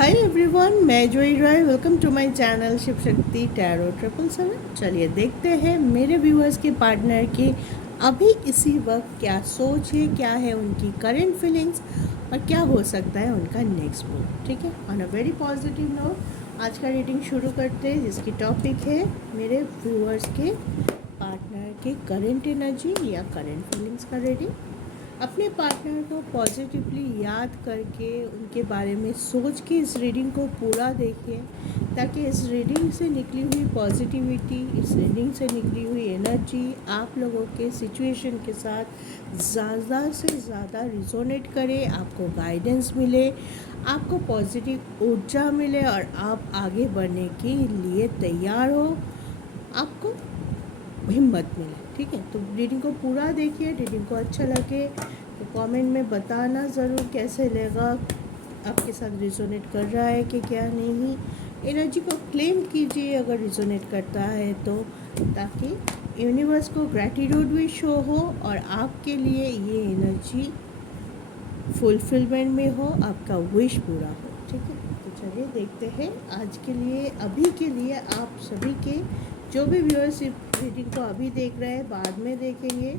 हाय everyone, मैं Joy Roy. Welcome to my channel Shiv Shakti tarot 777। चलिए देखते हैं मेरे व्यूअर्स के पार्टनर की अभी इसी वक्त क्या सोच है, क्या है उनकी करेंट फीलिंग्स और क्या हो सकता है उनका नेक्स्ट मूव। ठीक है, on a very positive note आज का रीडिंग शुरू करते हैं, जिसकी टॉपिक है मेरे व्यूअर्स के पार्टनर की करेंट एनर्जी या करेंट फीलिंग्स का रीडिंग। अपने पार्टनर को पॉजिटिवली याद करके उनके बारे में सोच के इस रीडिंग को पूरा देखिए, ताकि इस रीडिंग से निकली हुई पॉजिटिविटी, इस रीडिंग से निकली हुई एनर्जी आप लोगों के सिचुएशन के साथ ज़्यादा से ज़्यादा रिजोनेट करे, आपको गाइडेंस मिले, आपको पॉजिटिव ऊर्जा मिले और आप आगे बढ़ने के लिए तैयार हो, आपको हिम्मत मिले। ठीक है, तो रीडिंग को पूरा देखिए। रीडिंग को अच्छा लगे तो कमेंट में बताना ज़रूर कैसे लगा, आपके साथ रिजोनेट कर रहा है कि क्या नहीं। एनर्जी को क्लेम कीजिए अगर रिजोनेट करता है तो, ताकि यूनिवर्स को ग्रैटिट्यूड भी शो हो और आपके लिए ये एनर्जी फुलफिलमेंट में हो, आपका विश पूरा हो। ठीक है, तो चलिए देखते हैं आज के लिए। अभी के लिए आप सभी के जो भी व्यूअर्स रीडिंग को अभी देख रहे हैं, बाद में देखेंगे,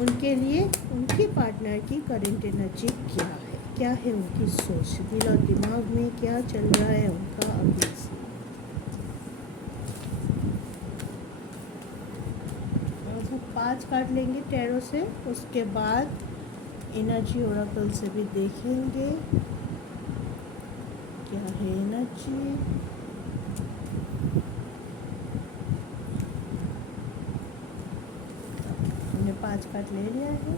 उनके लिए उनके पार्टनर की करंट एनर्जी क्या है उनकी सोच, दिल और दिमाग में क्या चल रहा है उनका अभी से। 5 कार्ड लेंगे टैरो से, उसके बाद एनर्जी ओरेकल से भी देखेंगे क्या है एनर्जी। हमने 5 कार्ड ले लिया है,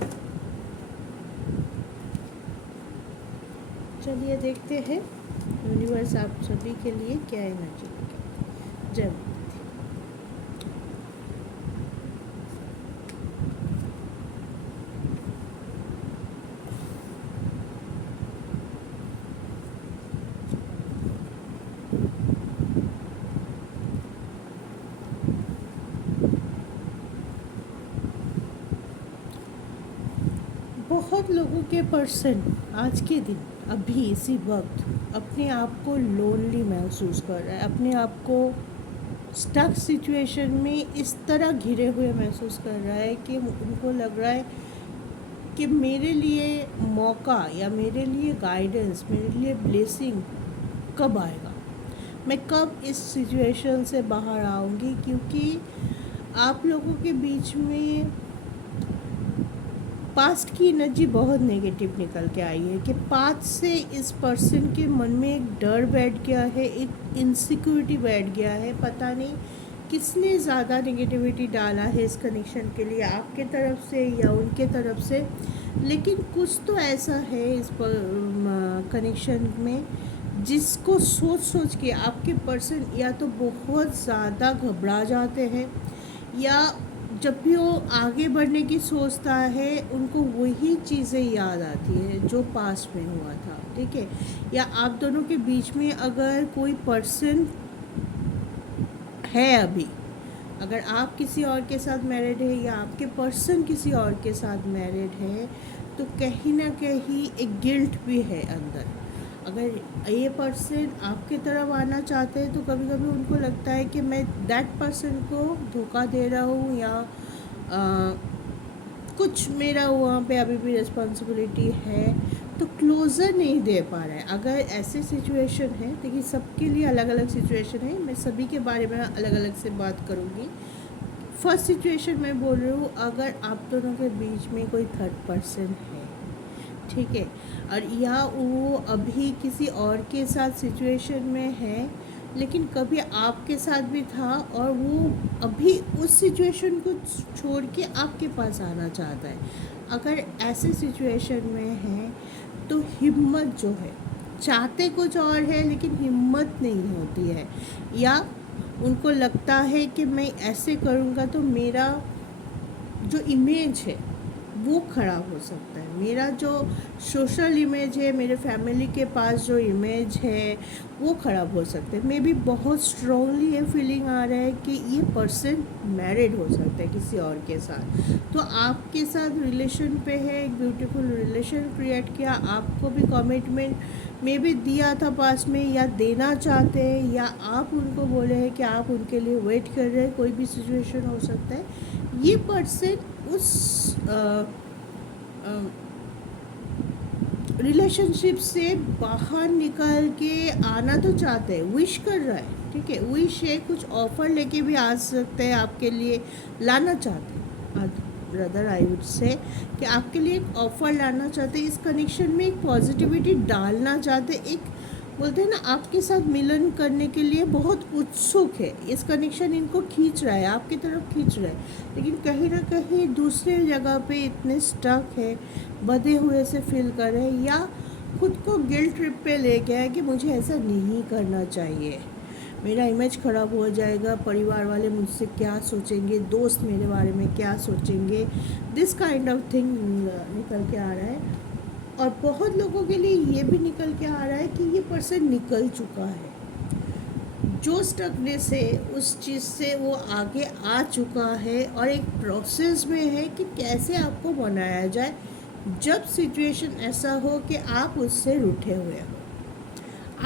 चलिए देखते हैं यूनिवर्स आप सभी के लिए क्या एनर्जी लेके। जय माता दी। बहुत लोगों के पर्सन आज के दिन अभी इसी वक्त अपने आप को लोनली महसूस कर रहा है, अपने आप को स्टक सिचुएशन में इस तरह घिरे हुए महसूस कर रहा है कि उनको लग रहा है कि मेरे लिए मौका या मेरे लिए गाइडेंस, मेरे लिए ब्लेसिंग कब आएगा, मैं कब इस सिचुएशन से बाहर आऊँगी। क्योंकि आप लोगों के बीच में पास्ट की एनर्जी बहुत नेगेटिव निकल के आई है कि पास्ट से इस पर्सन के मन में एक डर बैठ गया है, एक इनसिक्योरिटी बैठ गया है। पता नहीं किसने ज़्यादा नेगेटिविटी डाला है इस कनेक्शन के लिए, आपके तरफ से या उनके तरफ से, लेकिन कुछ तो ऐसा है इस कनेक्शन में जिसको सोच सोच के आपके पर्सन या तो बहुत ज़्यादा घबरा जाते हैं, या जब भी वो आगे बढ़ने की सोचता है उनको वही चीज़ें याद आती है जो पास्ट में हुआ था। ठीक है, या आप दोनों के बीच में अगर कोई पर्सन है अभी, अगर आप किसी और के साथ मैरिड है या आपके पर्सन किसी और के साथ मैरिड है, तो कहीं ना कहीं एक गिल्ट भी है अंदर। अगर ये पर्सन आपके तरफ आना चाहते हैं तो कभी कभी उनको लगता है कि मैं दैट पर्सन को धोखा दे रहा हूँ, या कुछ मेरा वहाँ पे अभी भी रिस्पॉन्सिबिलिटी है, तो क्लोज़र नहीं दे पा रहा है। अगर ऐसे सिचुएशन है, देखिए सबके लिए अलग अलग सिचुएशन है, मैं सभी के बारे में अलग अलग से बात करूँगी। फर्स्ट सिचुएशन मैं बोल रही हूँ, अगर आप दोनों के बीच में कोई थर्ड पर्सन है, ठीक है, और या वो अभी किसी और के साथ सिचुएशन में है, लेकिन कभी आपके साथ भी था और वो अभी उस सिचुएशन को छोड़ के आपके पास आना चाहता है। अगर ऐसे सिचुएशन में है तो हिम्मत जो है, चाहते कुछ और है लेकिन हिम्मत नहीं होती है, या उनको लगता है कि मैं ऐसे करूँगा तो मेरा जो इमेज है वो ख़राब हो सकता है। मेरा जो सोशल इमेज है, मेरे फैमिली के पास जो इमेज है, वो ख़राब हो सकता है। मे बी बहुत स्ट्रॉन्गली ये फीलिंग आ रहा है कि ये पर्सन मैरिड हो सकता है किसी और के साथ, तो आपके साथ रिलेशन पे है, एक ब्यूटीफुल रिलेशन क्रिएट किया, आपको भी कमिटमेंट मे बी दिया था पास में, या देना चाहते हैं, या आप उनको बोले हैं कि आप उनके लिए वेट कर रहे हैं, कोई भी सिचुएशन हो सकता है। ये पर्सन उस रिलेशनशिप से बाहर निकल के आना तो चाहते हैं, विश कर रहा है, ठीक है, विश है, कुछ ऑफ़र लेके भी आ सकते हैं आपके लिए, लाना चाहते हैं ब्रदर, आई वुड से कि आपके लिए एक ऑफ़र लाना चाहते हैं, इस कनेक्शन में एक पॉजिटिविटी डालना चाहते हैं, एक बोलते हैं ना, आपके साथ मिलन करने के लिए बहुत उत्सुक है, इस कनेक्शन इनको खींच रहा है, आपकी तरफ खींच रहा है, लेकिन कहीं ना कहीं दूसरे जगह पे इतने स्टक है, बधे हुए से फील कर रहे हैं, या खुद को गिल्ट ट्रिप पे ले गया है कि मुझे ऐसा नहीं करना चाहिए, मेरा इमेज ख़राब हो जाएगा, परिवार वाले मुझसे क्या सोचेंगे, दोस्त मेरे बारे में क्या सोचेंगे, दिस काइंड ऑफ थिंग निकल के आ रहा है। और बहुत लोगों के लिए ये भी निकल के आ रहा है कि ये पर्सन निकल चुका है, जो स्टकनेस है उस चीज़ से वो आगे आ चुका है, और एक प्रोसेस में है कि कैसे आपको बनाया जाए जब सिचुएशन ऐसा हो कि आप उससे रूठे हुए हो,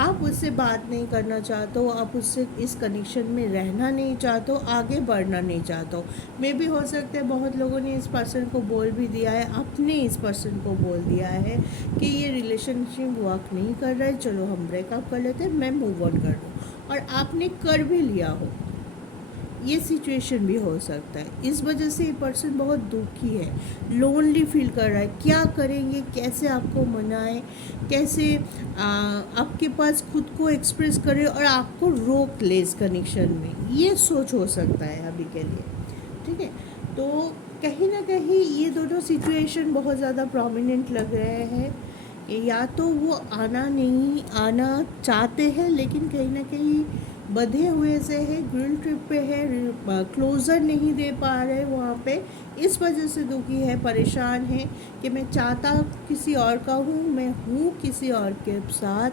आप उससे बात नहीं करना चाहते हो, आप उससे इस कनेक्शन में रहना नहीं चाहते हो, आगे बढ़ना नहीं चाहते हो। मे भी हो सकता है बहुत लोगों ने इस पर्सन को बोल भी दिया है, आपने इस पर्सन को बोल दिया है कि ये रिलेशनशिप वर्क नहीं कर रहा है, चलो हम ब्रेकअप कर लेते हैं, मैं मूव ऑन कर दूँ, और आपने कर भी लिया हो, ये सिचुएशन भी हो सकता है। इस वजह से ये पर्सन बहुत दुखी है, लोनली फील कर रहा है, क्या करेंगे, कैसे आपको मनाएं, कैसे आपके पास खुद को एक्सप्रेस करे और आपको रोक ले इस कनेक्शन में, ये सोच हो सकता है अभी के लिए, ठीक है। तो कहीं ना कहीं ये दोनों सिचुएशन बहुत ज़्यादा प्रोमिनेंट लग रहे हैं, या तो वो आना चाहते हैं, लेकिन कहीं ना कहीं बधे हुए से है, गिल्ट ट्रिप पे है, क्लोज़र नहीं दे पा रहे वहाँ पे, इस वजह से दुखी है, परेशान है कि मैं चाहता किसी और का हूँ, मैं हूँ किसी और के साथ,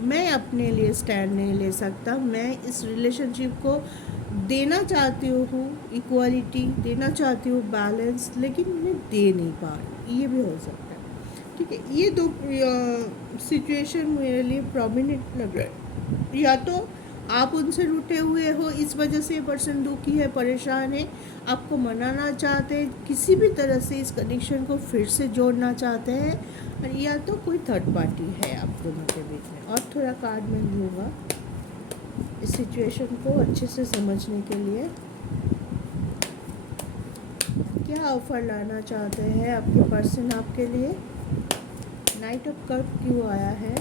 मैं अपने लिए स्टैंड नहीं ले सकता, मैं इस रिलेशनशिप को देना चाहती हूँ, इक्वालिटी देना चाहती हूँ, बैलेंस, लेकिन मैं दे नहीं पा रही, ये भी हो सकता है, ठीक है। ये दो सिचुएशन मेरे लिए प्रोमिनेंट लग रहा है, या तो आप उनसे रूठे हुए हो, इस वजह से ये पर्सन दुखी है, परेशान है, आपको मनाना चाहते हैं, किसी भी तरह से इस कनेक्शन को फिर से जोड़ना चाहते हैं, और या तो कोई थर्ड पार्टी है आप दोनों के बीच में। और थोड़ा कार्ड में लूँगा इस सिचुएशन को अच्छे से समझने के लिए, क्या ऑफ़र लाना चाहते हैं आपके पर्सन आपके लिए, नाइट ऑफ कप क्यों आया है,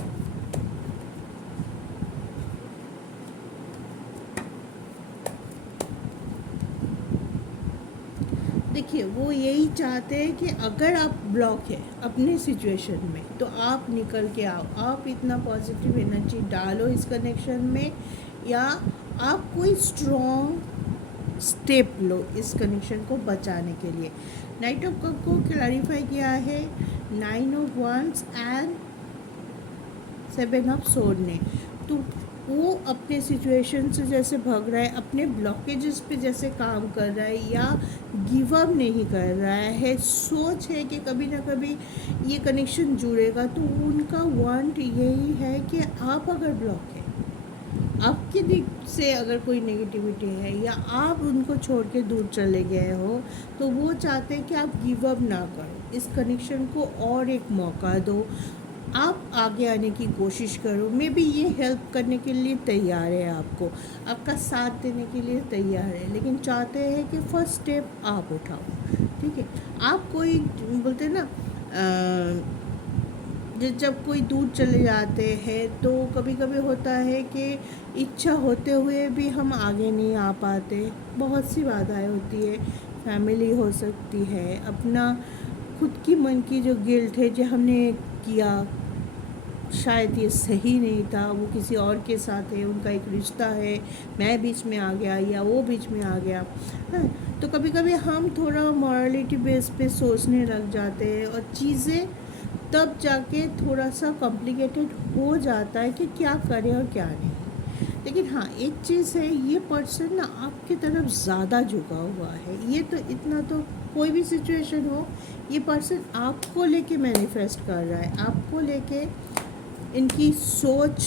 देखिए वो यही चाहते हैं कि अगर आप ब्लॉक है अपने सिचुएशन में, तो आप निकल के आओ, आप इतना पॉजिटिव एनर्जी डालो इस कनेक्शन में, या आप कोई स्ट्रॉन्ग स्टेप लो इस कनेक्शन को बचाने के लिए। नाइट ऑफ कप को क्लैरिफाई किया है 9 of wands and 7 of sword ने, तो वो अपने सिचुएशन से जैसे भाग रहा है, अपने ब्लॉकेजेस पे जैसे काम कर रहा है, या गिव अप नहीं कर रहा है, सोच है कि कभी ना कभी ये कनेक्शन जुड़ेगा, तो उनका वांट यही है कि आप अगर ब्लॉक है, आपके दिल से अगर कोई नेगेटिविटी है, या आप उनको छोड़ के दूर चले गए हो, तो वो चाहते हैं कि आप गिव अप ना करो, इस कनेक्शन को और एक मौका दो, आप आगे आने की कोशिश करो। मे बी ये हेल्प करने के लिए तैयार है, आपका साथ देने के लिए तैयार है, लेकिन चाहते हैं कि फर्स्ट स्टेप आप उठाओ, ठीक है। आप कोई बोलते हैं ना, जब कोई दूर चले जाते हैं तो कभी कभी होता है कि इच्छा होते हुए भी हम आगे नहीं आ पाते, बहुत सी बाधाएं होती है, फैमिली हो सकती है, अपना खुद की मन की जो गिल्ट है जो हमने किया, शायद ये सही नहीं था, वो किसी और के साथ है, उनका एक रिश्ता है, मैं बीच में आ गया या वो बीच में आ गया। हाँ, तो कभी कभी हम थोड़ा मॉरलिटी बेस पे सोचने लग जाते हैं और चीज़ें तब जाके थोड़ा सा कॉम्प्लिकेटेड हो जाता है कि क्या करें और क्या नहीं। लेकिन हाँ, एक चीज़ है, ये पर्सन ना आपकी तरफ ज़्यादा झुका हुआ है। ये तो इतना तो कोई भी सिचुएशन हो, ये पर्सन आपको लेके मैनिफेस्ट कर रहा है, आपको लेके। इनकी सोच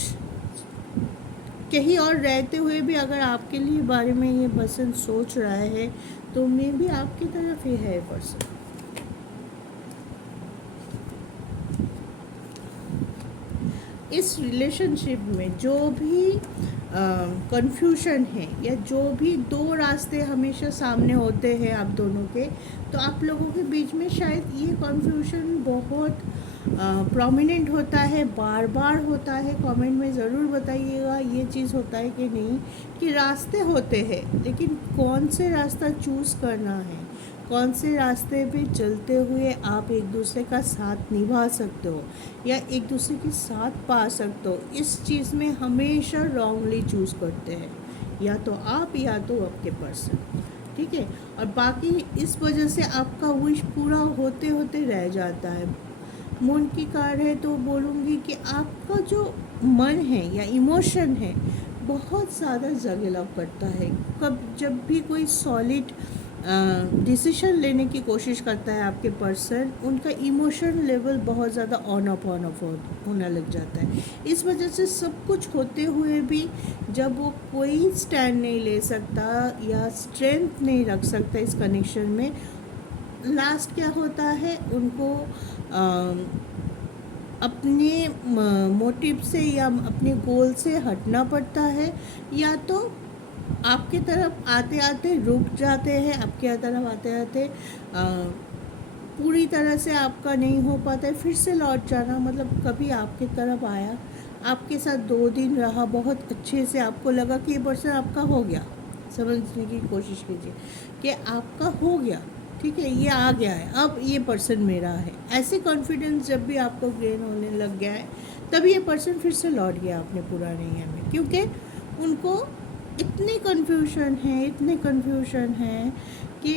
कहीं और रहते हुए भी अगर आपके लिए बारे में ये पर्सन सोच रहा है तो मे भी आपकी तरफ ही है पर्सन। इस रिलेशनशिप में जो भी कंफ्यूजन है या जो भी दो रास्ते हमेशा सामने होते हैं आप दोनों के, तो आप लोगों के बीच में शायद ये कंफ्यूजन बहुत प्रोमिनेंट होता है, बार बार होता है। कमेंट में ज़रूर बताइएगा ये चीज़ होता है कि नहीं, कि रास्ते होते हैं लेकिन कौन से रास्ता चूज़ करना है, कौन से रास्ते पे चलते हुए आप एक दूसरे का साथ निभा सकते हो या एक दूसरे के साथ पा सकते हो, इस चीज़ में हमेशा रॉन्गली चूज़ करते हैं, या तो आप या तो आपके पर्सन। ठीक है, और बाकी इस वजह से आपका विश पूरा होते होते रह जाता है। मून की कार्ड है तो बोलूँगी कि आपका जो मन है या इमोशन है बहुत ज़्यादा जगेला करता है। कब जब भी कोई सॉलिड डिसीजन लेने की कोशिश करता है आपके पर्सन, उनका इमोशन लेवल बहुत ज़्यादा ऑन ऑफ होने लग जाता है। इस वजह से सब कुछ होते हुए भी जब वो कोई स्टैंड नहीं ले सकता या स्ट्रेंथ नहीं रख सकता इस कनेक्शन में, लास्ट क्या होता है, उनको अपने मोटिव से या अपने गोल से हटना पड़ता है, या तो आपके तरफ आते आते रुक जाते हैं, आपके तरफ आते आते पूरी तरह से आपका नहीं हो पाता है, फिर से लौट जाना। मतलब कभी आपके तरफ आया, आपके साथ 2 दिन रहा बहुत अच्छे से, आपको लगा कि ये पर्सन आपका हो गया, समझने की कोशिश कीजिए कि आपका हो गया, ठीक है, ये आ गया है, अब ये पर्सन मेरा है। ऐसे कॉन्फिडेंस जब भी आपको गेन होने लग गया है, तभी ये पर्सन फिर से लौट गया अपने पुराने है में, क्योंकि उनको इतने कन्फ्यूजन है कि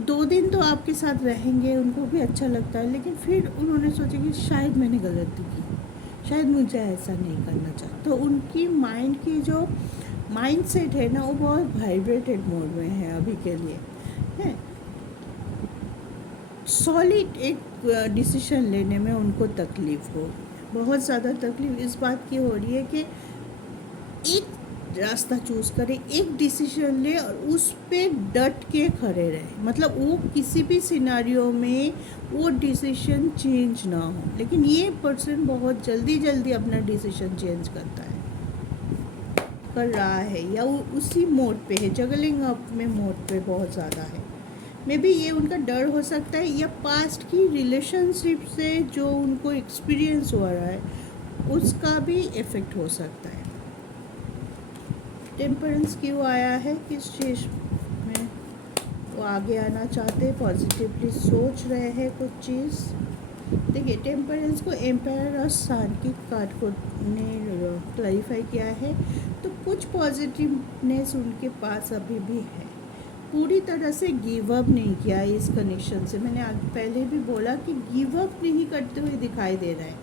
2 दिन तो आपके साथ रहेंगे, उनको भी अच्छा लगता है, लेकिन फिर उन्होंने सोचा कि शायद मैंने गलती की, शायद मुझे ऐसा नहीं करना चाहिए। तो उनकी माइंड की जो माइंडसेट है ना, वो बहुत वाइब्रेटेड मोड में है अभी के लिए, है। सॉलिड एक डिसीजन लेने में उनको तकलीफ़ हो, बहुत ज़्यादा तकलीफ़ इस बात की हो रही है कि एक रास्ता चूज़ करें, एक डिसीजन ले और उस पे डट के खड़े रहे। मतलब वो किसी भी सिनारियो में वो डिसीजन चेंज ना हो। लेकिन ये पर्सन बहुत जल्दी अपना डिसीजन चेंज करता है, कर रहा है, या वो उसी मोड पे है, जगलिंग अप में मोड पे बहुत ज़्यादा है। मे बी ये उनका डर हो सकता है, या पास्ट की रिलेशनशिप से जो उनको एक्सपीरियंस हो रहा है उसका भी इफ़ेक्ट हो सकता है। टेम्परेंस क्यों आया है, किस चीज़ में वो आगे आना चाहते, पॉजिटिवली सोच रहे हैं कुछ चीज़। देखिए, टेम्परेंस को एम्पायर और सन की कार्ड को ने क्लैरिफाई किया है, तो कुछ पॉजिटिवनेस उनके पास अभी भी है, पूरी तरह से गिव अप नहीं किया इस कनेक्शन से। मैंने पहले भी बोला कि गिव अप नहीं करते हुए दिखाई दे रहा है,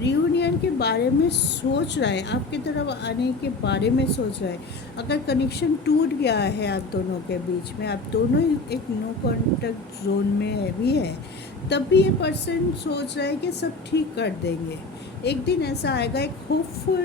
रियूनियन के बारे में सोच रहा है, आपके तरफ आने के बारे में सोच रहा है। अगर कनेक्शन टूट गया है आप दोनों के बीच में, आप दोनों एक नो कॉन्टैक्ट जोन में भी है, तब भी ये पर्सन सोच रहा है कि सब ठीक कर देंगे। एक दिन ऐसा आएगा, एक होपफुल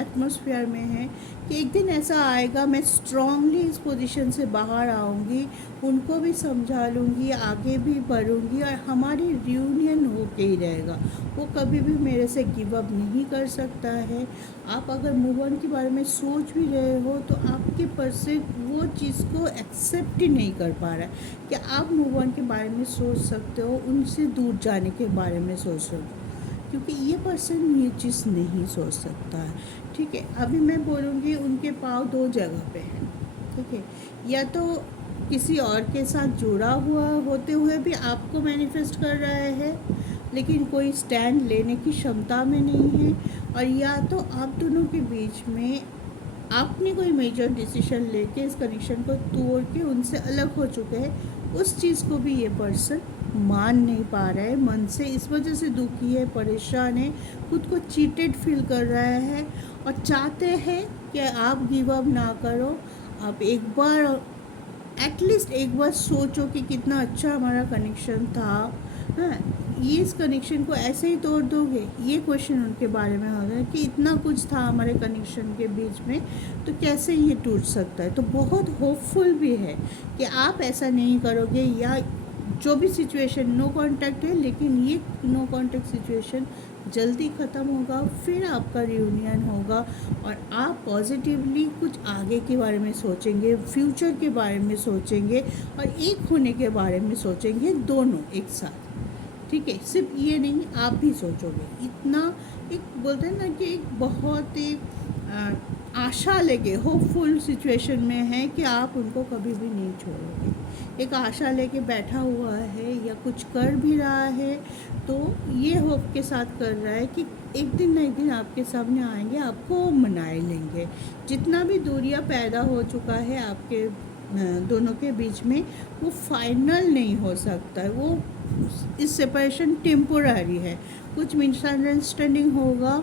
एटमॉस्फेयर में है कि एक दिन ऐसा आएगा, मैं स्ट्रांगली इस पोजीशन से बाहर आऊँगी, उनको भी समझा लूँगी, आगे भी बढ़ूँगी और हमारी रियूनियन होके ही रहेगा। वो कभी भी मेरे से गिव अप नहीं कर सकता है। आप अगर मूव ऑन के बारे में सोच भी रहे हो तो आपके पर्सन वो चीज़ को एक्सेप्ट ही नहीं कर पा रहा है कि आप मूव ऑन के बारे में सोच सकते हो, उनसे दूर जाने के बारे में सोच रहे हो, क्योंकि ये पर्सन ये चीज़ नहीं सोच सकता है। ठीक है, अभी मैं बोलूँगी उनके पाँव 2 जगह पे हैं। ठीक है, या तो किसी और के साथ जुड़ा हुआ होते हुए भी आपको मैनिफेस्ट कर रहा है, लेकिन कोई स्टैंड लेने की क्षमता में नहीं है, और या तो आप दोनों के बीच में आपने कोई मेजर डिसीजन लेके इस कनेक्शन को तोड़ के उनसे अलग हो चुके हैं, उस चीज़ को भी ये पर्सन मान नहीं पा रहा है, मन से इस वजह से दुखी है, परेशान है, खुद को चीटेड फील कर रहा है, और चाहते हैं कि आप गिव अप ना करो, आप एक बार एटलीस्ट एक बार सोचो कि कितना अच्छा हमारा कनेक्शन था। हाँ, ये इस कनेक्शन को ऐसे ही तोड़ दोगे, ये क्वेश्चन उनके बारे में होगा कि इतना कुछ था हमारे कनेक्शन के बीच में, तो कैसे ये टूट सकता है। तो बहुत होपफुल भी है कि आप ऐसा नहीं करोगे, या जो भी सिचुएशन नो कांटेक्ट है, लेकिन ये नो कांटेक्ट सिचुएशन जल्दी ख़त्म होगा, फिर आपका रियूनियन होगा, और आप पॉजिटिवली कुछ आगे के बारे में सोचेंगे, फ्यूचर के बारे में सोचेंगे, और एक होने के बारे में सोचेंगे, दोनों एक साथ। ठीक है, सिर्फ ये नहीं, आप भी सोचोगे। इतना एक बोलते हैं ना कि एक बहुत ही आशा लेके होपफुल सिचुएशन में है कि आप उनको कभी भी नहीं छोड़ोगे। एक आशा लेके बैठा हुआ है या कुछ कर भी रहा है, तो ये होप के साथ कर रहा है कि एक दिन ना एक दिन आपके सामने आएंगे, आपको मनाए लेंगे। जितना भी दूरियां पैदा हो चुका है आपके दोनों के बीच में, वो फाइनल नहीं हो सकता है। वो इस सेपरेशन टेम्पोररी है, कुछ मिसअंडरस्टैंडिंग होगा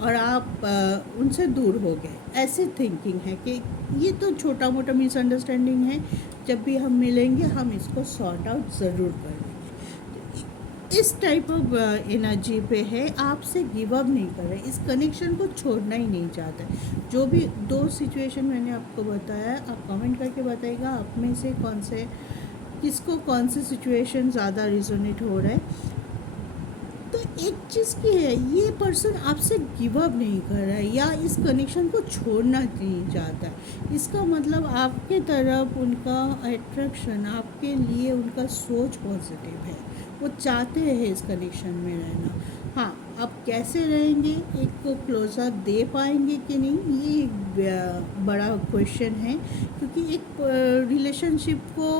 और आप उनसे दूर हो गए, ऐसे थिंकिंग है कि ये तो छोटा मोटा मिसअंडरस्टैंडिंग है, जब भी हम मिलेंगे हम इसको सॉर्ट आउट ज़रूर कर लेंगे। इस टाइप ऑफ एनर्जी पे है, आपसे गिव अप नहीं कर रहे, इस कनेक्शन को छोड़ना ही नहीं चाहते। जो भी दो सिचुएशन मैंने आपको बताया, आप कमेंट करके बताइएगा आप में से किसको कौन से सिचुएशन ज़्यादा रिजोनेट हो रहा है। तो एक चीज़ की है, ये पर्सन आपसे गिव अप नहीं कर रहा है या इस कनेक्शन को छोड़ना नहीं चाहता है। इसका मतलब आपके तरफ उनका अट्रैक्शन, आपके लिए उनका सोच पॉजिटिव है, वो चाहते हैं इस कनेक्शन में रहना। हाँ, अब कैसे रहेंगे, एक को क्लोजर दे पाएंगे कि नहीं, ये एक बड़ा क्वेश्चन है, क्योंकि एक रिलेशनशिप को,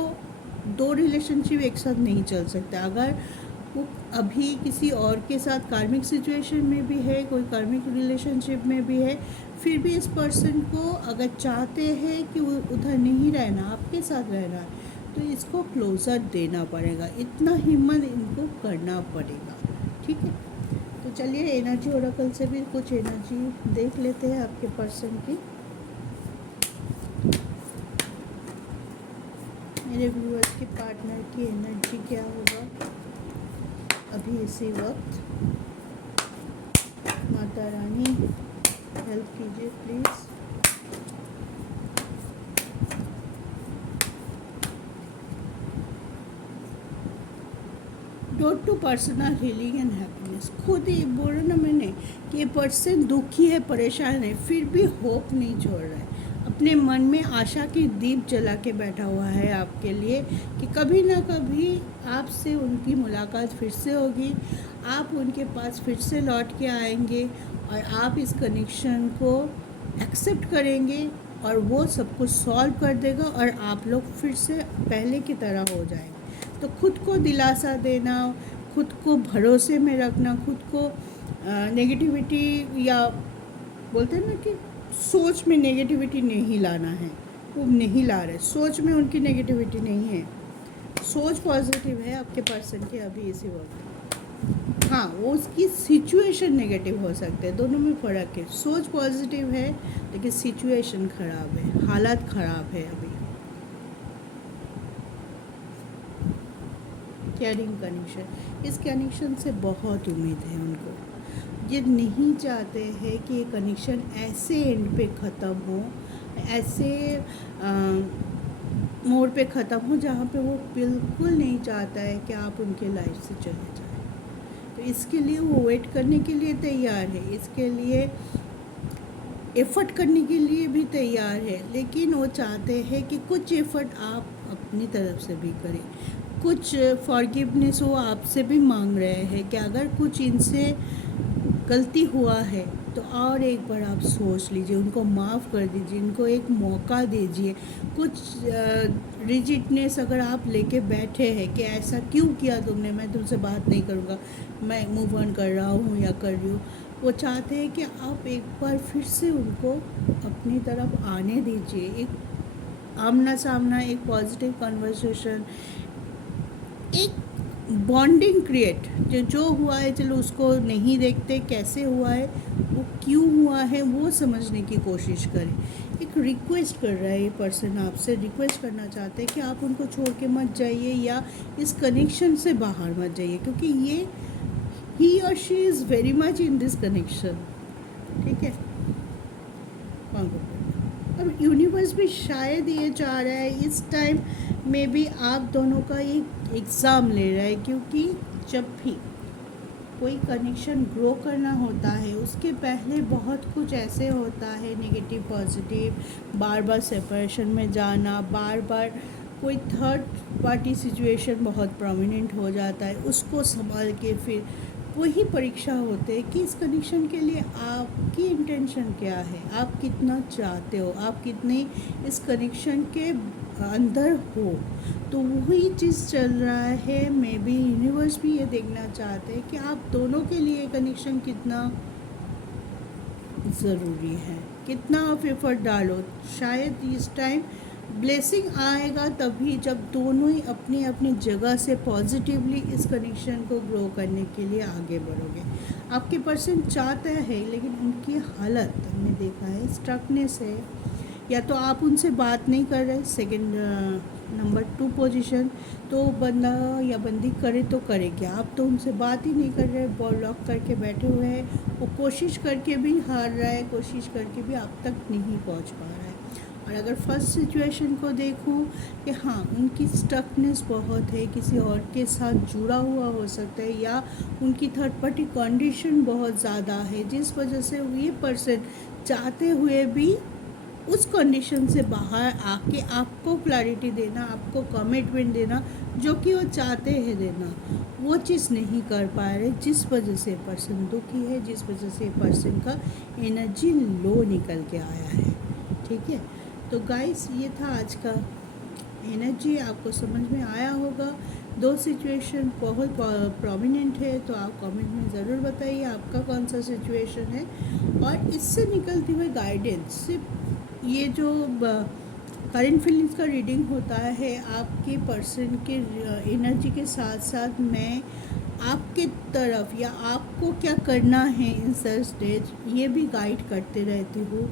दो रिलेशनशिप एक साथ नहीं चल सकता। अगर वो अभी किसी और के साथ कार्मिक सिचुएशन में भी है, कोई कार्मिक रिलेशनशिप में भी है, फिर भी इस पर्सन को अगर चाहते हैं कि वो उधर नहीं रहना, आपके साथ रहना है, तो इसको क्लोजर देना पड़ेगा, इतना हिम्मत इनको करना पड़ेगा। ठीक है, तो चलिए एनर्जी ओरेकल से भी कुछ एनर्जी देख लेते हैं आपके पर्सन की। मेरे व्यूअर्स के पार्टनर की एनर्जी क्या होगा अभी इसी वक्त। माता रानी हेल्प कीजिए please. Road to personal healing and happiness. खुद ही बोला ना मैंने कि ये पर्सन दुखी है, परेशान है, फिर भी होप नहीं छोड़ रहा है, अपने मन में आशा की दीप जला के बैठा हुआ है आपके लिए कि कभी ना कभी आपसे उनकी मुलाकात फिर से होगी, आप उनके पास फिर से लौट के आएंगे, और आप इस कनेक्शन को एक्सेप्ट करेंगे, और वो सब कुछ सॉल्व कर देगा, और आप लोग फिर से पहले की तरह हो जाएंगे। तो खुद को दिलासा देना, खुद को भरोसे में रखना, खुद को नेगेटिविटी, या बोलते हैं ना कि सोच में नेगेटिविटी नहीं लाना है, वो नहीं ला रहे, सोच में उनकी नेगेटिविटी नहीं है, सोच पॉजिटिव है आपके पर्सन की अभी इसी वक्त। हाँ, वो उसकी सिचुएशन नेगेटिव हो सकते हैं, दोनों में फ़र्क है। सोच पॉजिटिव है लेकिन सिचुएशन ख़राब है, हालात ख़राब है अभी। केयरिंग कनेक्शन, इस कनेक्शन से बहुत उम्मीद है उनको। ये नहीं चाहते हैं कि ये कनेक्शन ऐसे एंड पे ख़त्म हो, ऐसे मोड़ पे ख़त्म हो जहाँ पे वो बिल्कुल नहीं चाहता है कि आप उनके लाइफ से चले जाएं। तो इसके लिए वो वेट करने के लिए तैयार है, इसके लिए एफ़र्ट करने के लिए भी तैयार है, लेकिन वो चाहते हैं कि कुछ एफ़र्ट आप अपनी तरफ से भी करें, कुछ फॉरगिवनेस वो आपसे भी मांग रहे हैं कि अगर कुछ इनसे गलती हुआ है तो और एक बार आप सोच लीजिए, उनको माफ़ कर दीजिए, उनको एक मौका दीजिए। कुछ रिजिडनेस अगर आप लेके बैठे हैं कि ऐसा क्यों किया तुमने, मैं तुमसे बात नहीं करूँगा, मैं मूव ऑन कर रहा हूँ या कर रही हूँ, वो चाहते हैं कि आप एक बार फिर से उनको अपनी तरफ आने दीजिए। एक आमना सामना, एक पॉजिटिव कन्वर्सेशन, एक बॉन्डिंग क्रिएट। जो हुआ है चलो उसको नहीं देखते कैसे हुआ है, वो क्यों हुआ है, वो समझने की कोशिश करें। एक रिक्वेस्ट कर रहा है ये पर्सन, आपसे रिक्वेस्ट करना चाहते हैं कि आप उनको छोड़ के मत जाइए या इस कनेक्शन से बाहर मत जाइए, क्योंकि ये ही और she is very much in this connection. ठीक है, अब यूनिवर्स भी शायद ये चाह रहा है इस टाइम में भी आप दोनों का एक एग्ज़ाम ले रहा है, क्योंकि जब भी कोई कनेक्शन ग्रो करना होता है उसके पहले बहुत कुछ ऐसे होता है नेगेटिव पॉजिटिव, बार बार सेपरेशन में जाना, बार बार कोई थर्ड पार्टी सिचुएशन बहुत प्रोमिनेंट हो जाता है, उसको संभाल के फिर वही परीक्षा होते हैं कि इस कनेक्शन के लिए आपकी इंटेंशन क्या है, आप कितना चाहते हो, आप कितने इस कनेक्शन के अंदर हो। तो वही चीज़ चल रहा है। मे बी यूनिवर्स भी ये देखना चाहते हैं कि आप दोनों के लिए कनेक्शन कितना ज़रूरी है, कितना आप एफर्ट डालो। शायद इस टाइम ब्लेसिंग आएगा तभी जब दोनों ही अपनी अपनी जगह से पॉजिटिवली इस कनेक्शन को ग्रो करने के लिए आगे बढ़ोगे। आपके पर्सन चाहता है लेकिन उनकी हालत हमने देखा है स्ट्रकनेस है, या तो आप उनसे बात नहीं कर रहे, सेकंड नंबर 2 पोजीशन, तो बंदा या बंदी करे तो करे क्या, आप तो उनसे बात ही नहीं कर रहे, बॉल लॉक करके बैठे हुए हैं। वो कोशिश करके भी हार रहा है, कोशिश करके भी आप तक नहीं पहुंच पा रहा है। और अगर फर्स्ट सिचुएशन को देखूं कि हाँ उनकी स्टकनेस बहुत है, किसी और के साथ जुड़ा हुआ हो सकता है, या उनकी थर्ड पार्टी कंडीशन बहुत ज़्यादा है, जिस वजह से ये पर्सन चाहते हुए भी उस कंडीशन से बाहर आके आपको क्लैरिटी देना, आपको कमिटमेंट देना जो कि वो चाहते हैं देना, वो चीज़ नहीं कर पा रहे, जिस वजह से पर्सन दुखी है, जिस वजह से पर्सन का एनर्जी लो निकल के आया है। ठीक है, तो गाइस ये था आज का एनर्जी, आपको समझ में आया होगा। 2 सिचुएशन बहुत प्रोमिनेंट है, तो आप कमेंट में ज़रूर बताइए आपका कौन सा सिचुएशन है। और इससे निकलती हुई गाइडेंस, सिर्फ ये जो करंट फीलिंग्स का रीडिंग होता है, आपके पर्सन के एनर्जी के साथ साथ मैं आपके तरफ या आपको क्या करना है इन सर स्टेज, ये भी गाइड करते रहती हूँ,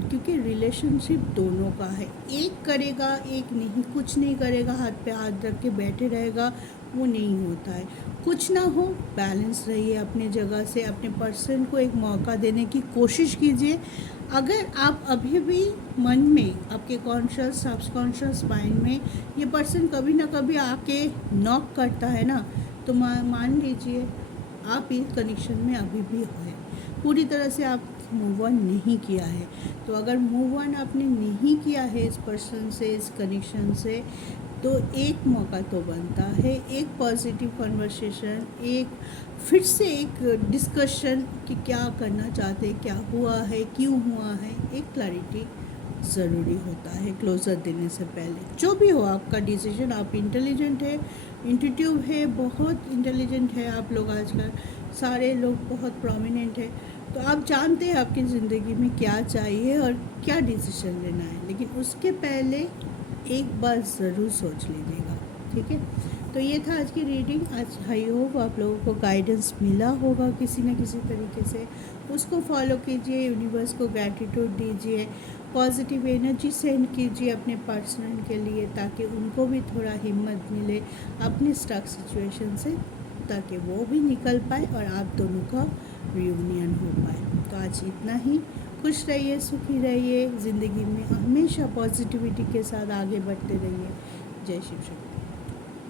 क्योंकि रिलेशनशिप दोनों का है। एक करेगा एक नहीं, कुछ नहीं करेगा, हाथ पे हाथ रख के बैठे रहेगा, वो नहीं होता है। कुछ ना हो, बैलेंस रहिए अपने जगह से, अपने पर्सन को एक मौका देने की कोशिश कीजिए। अगर आप अभी भी मन में, आपके कॉन्शियस सबकॉन्शियस माइंड में ये पर्सन कभी ना कभी आके नॉक करता है ना, तो मान लीजिए आप इस कनेक्शन में अभी भी हैं, पूरी तरह से आप मूव ऑन नहीं किया है। तो अगर मूव ऑन आपने नहीं किया है इस पर्सन से, इस कनेक्शन से, तो एक मौका तो बनता है, एक पॉजिटिव कन्वर्सेशन, एक फिर से एक डिस्कशन कि क्या करना चाहते, क्या हुआ है, क्यों हुआ है, एक क्लैरिटी ज़रूरी होता है क्लोज़र देने से पहले। जो भी हो आपका डिसीजन, आप इंटेलिजेंट है, इंट्यूटिव है, बहुत इंटेलिजेंट है आप लोग आजकल, सारे लोग बहुत प्रोमिनेंट है, तो आप जानते हैं आपकी ज़िंदगी में क्या चाहिए और क्या डिसीजन लेना है, लेकिन उसके पहले एक बार ज़रूर सोच लीजिएगा। ठीक है, तो ये था आज की रीडिंग। आज आई होप आप लोगों को गाइडेंस मिला होगा किसी न किसी तरीके से, उसको फॉलो कीजिए, यूनिवर्स को ग्रैटिट्यूड दीजिए, पॉजिटिव एनर्जी सेंड कीजिए अपने पर्सन के लिए, ताकि उनको भी थोड़ा हिम्मत मिले अपनी स्टक सिचुएशन से, ताकि वो भी निकल पाए और आप दोनों का रियूनियन हो पाए। तो आज इतना ही। खुश रहिए, सुखी रहिए, ज़िंदगी में हमेशा पॉजिटिविटी के साथ आगे बढ़ते रहिए। जय शिव शक्ति।